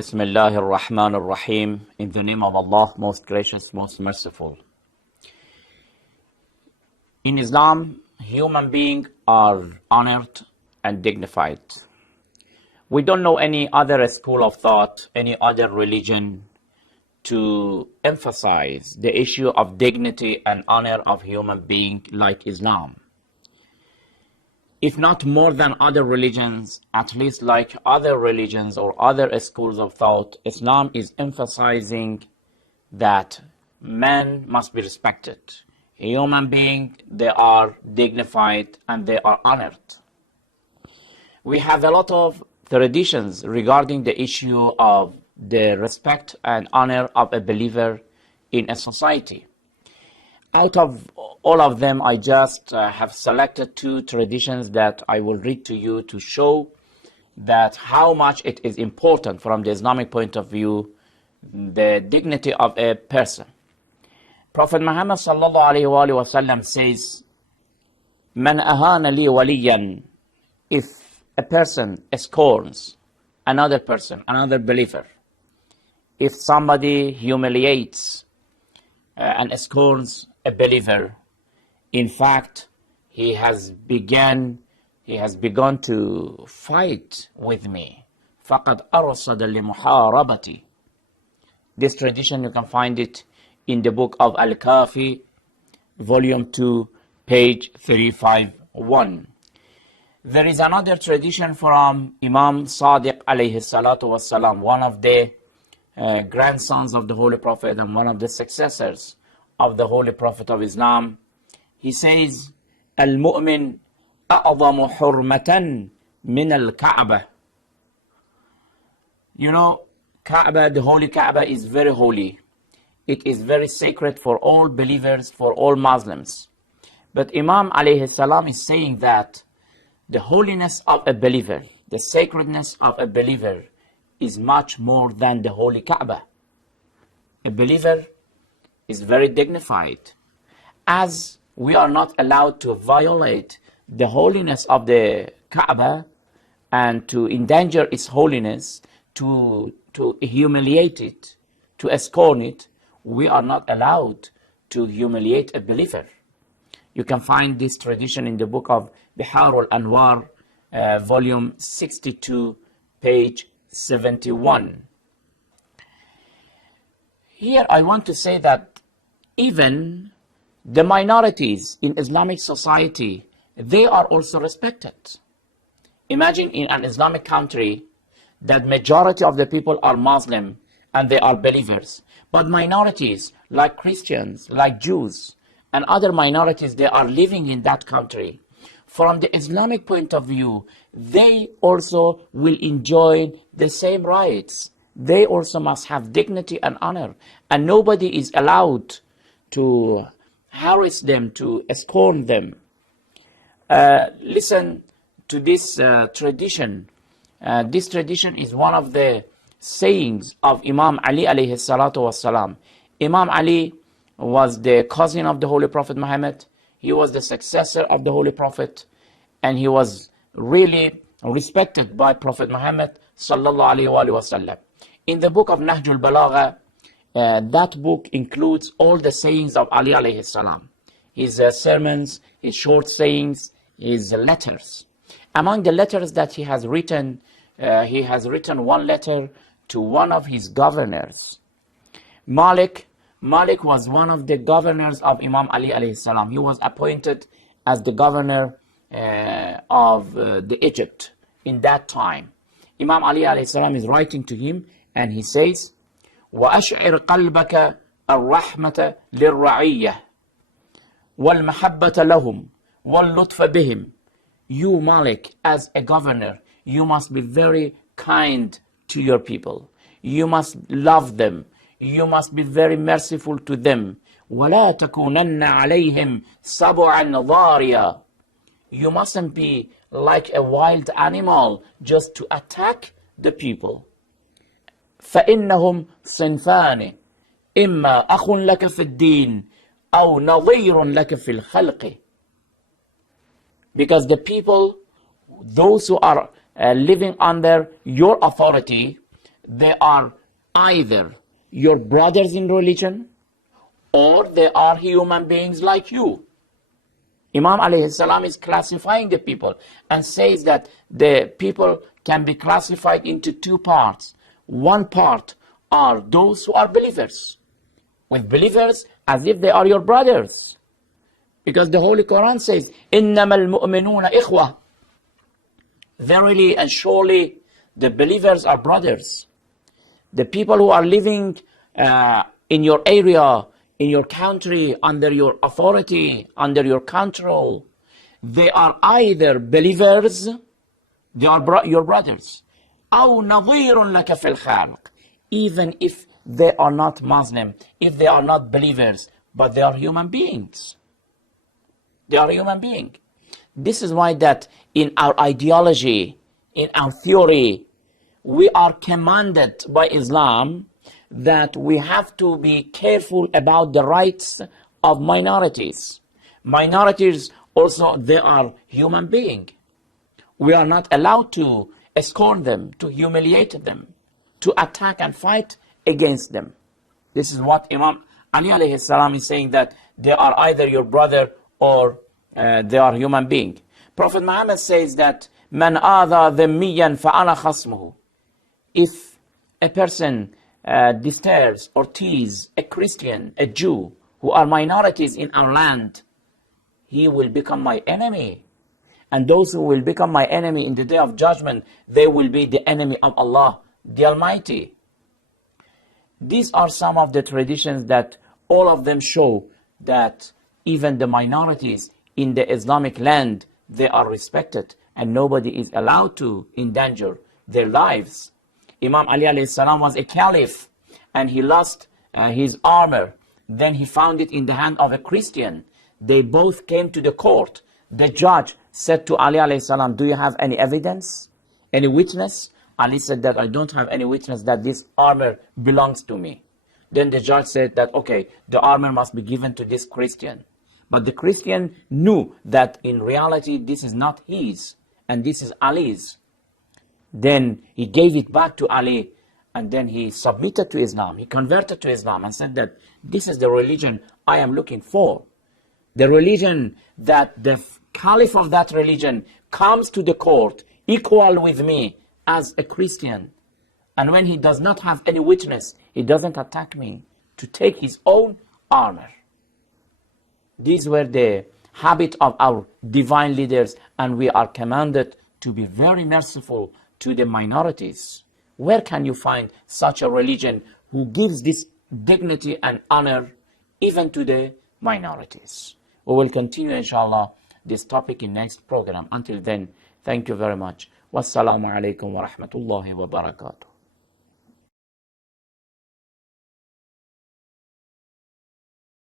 Bismillah ar-Rahman ar-Rahim. In the name of Allah, most gracious, most merciful. In Islam, human beings are honored and dignified. We don't know any other school of thought, any other religion to emphasize the issue of dignity and honor of human being like Islam. If not more than other religions, at least like other religions or other schools of thought, Islam is emphasizing that men must be respected. Human beings, they are dignified and they are honored. We have a lot of traditions regarding the issue of the respect and honor of a believer in a society. Out of all of them, I just have selected two traditions that I will read to you to show that how much it is important from the Islamic point of view, the dignity of a person. Prophet Muhammad sallallahu alaihi wasallam says, "Man ahana li waliyan," if a person scorns another person, another believer, if somebody humiliates and scorns a believer, in fact, he has begun to fight with me. فَقَدْ أَرْصَدَ لِمُحَارَبَتِي. This tradition, you can find it in the book of Al-Kafi, volume 2, page 351. There is another tradition from Imam Sadiq alayhi salatu wassalam, one of the grandsons of the Holy Prophet and one of the successors of the Holy Prophet of Islam. He says, "Al-mu'min a'zamu hurmatan min al-Ka'bah." You know, Kaaba, the Holy Kaaba is very holy. It is very sacred for all believers, for all Muslims. But Imam alayhi salam is saying that the holiness of a believer, the sacredness of a believer is much more than the Holy Kaaba. A believer is very dignified. As we are not allowed to violate the holiness of the Kaaba and to endanger its holiness, to humiliate it, to scorn it, we are not allowed to humiliate a believer. You can find this tradition in the book of Bihar al-Anwar, volume 62, page 71. Here I want to say that even the minorities in Islamic society, they are also respected. Imagine in an Islamic country that majority of the people are Muslim and they are believers, but minorities like Christians, like Jews, and other minorities, they are living in that country. From the Islamic point of view, they also will enjoy the same rights. They also must have dignity and honor. And nobody is allowed to harass them, to scorn them. Listen to this tradition. This tradition is one of the sayings of Imam Ali alayhi salatu wassalam. Imam Ali was the cousin of the Holy Prophet Muhammad. He was the successor of the Holy Prophet, and he was really respected by Prophet Muhammad sallallahu alaihi wasallam. In the book of Nahjul Balagha, that book includes all the sayings of Ali alayhi salam, his sermons, his short sayings, his letters. Among the letters that he has written one letter to one of his governors. Malik was one of the governors of Imam Ali alayhi salam. He was appointed as the governor of the Egypt in that time. Imam Ali alayhi salam is writing to him and he says, وَأَشْعِرْ قَلْبَكَ الرَّحْمَةَ لِلرَّعِيَّةِ وَالْمَحَبَّةَ لَهُمْ وَاللُّطْفَ بِهِمْ. You, Malik, as a governor, you must be very kind to your people. You must love them. You must be very merciful to them. وَلَا تَكُونَنَّ عَلَيْهِمْ سَبُعًا ضَارِيًا. You mustn't be like a wild animal just to attack the people. فَإِنَّهُمْ صِنْفَانِ إِمَّا أَخٌ لَكَ فِي الدِّينِ أَوْ نَظِيرٌ لَكَ فِي الْخَلْقِ. Because the people, those who are living under your authority, they are either your brothers in religion or they are human beings like you. Imam alayhi salam is classifying the people and says that the people can be classified into two parts. One part are those who are believers. With believers as if they are your brothers. Because the Holy Quran says, إِنَّمَا الْمُؤْمِنُونَ إِخْوَةً. Verily and surely the believers are brothers. The people who are living in your area, in your country, under your authority, under your control, they are either believers, they are your brothers, أو نظير لك في الخلق. Even if they are not Muslim, if they are not believers, but they are human beings. They are human beings. This is why that in our ideology, in our theory, we are commanded by Islam that we have to be careful about the rights of minorities. Minorities also, they are human beings. We are not allowed to scorn them, to humiliate them, to attack and fight against them. This is what Imam Ali alayhi salam is saying, that they are either your brother or they are human being. Prophet Muhammad says that man adha dhimmiyan fa'ana khasmuhu. If a person disturbs or teases a Christian, a Jew, who are minorities in our land, he will become my enemy. And those who will become my enemy in the day of judgment, they will be the enemy of Allah, the Almighty. These are some of the traditions that all of them show that even the minorities in the Islamic land, they are respected and nobody is allowed to endanger their lives. Imam Ali alayhi salam was a caliph and he lost his armor. Then he found it in the hand of a Christian. They both came to the court. The judge said to Ali alayhi salam, do you have any evidence? Any witness? Ali said that I don't have any witness that this armor belongs to me. Then the judge said that, okay, the armor must be given to this Christian. But the Christian knew that in reality this is not his and this is Ali's. Then he gave it back to Ali and then he submitted to Islam. He converted to Islam and said that this is the religion I am looking for. The religion that the caliph of that religion comes to the court equal with me as a Christian. And when he does not have any witness, he doesn't attack me to take his own armor. These were the habit of our divine leaders, and we are commanded to be very merciful to the minorities. Where can you find such a religion who gives this dignity and honor even to the minorities? We will continue, inshallah, this topic in next program. Until then, thank you very much. Wassalamu alaikum wa rahmatullahi wa barakatuh.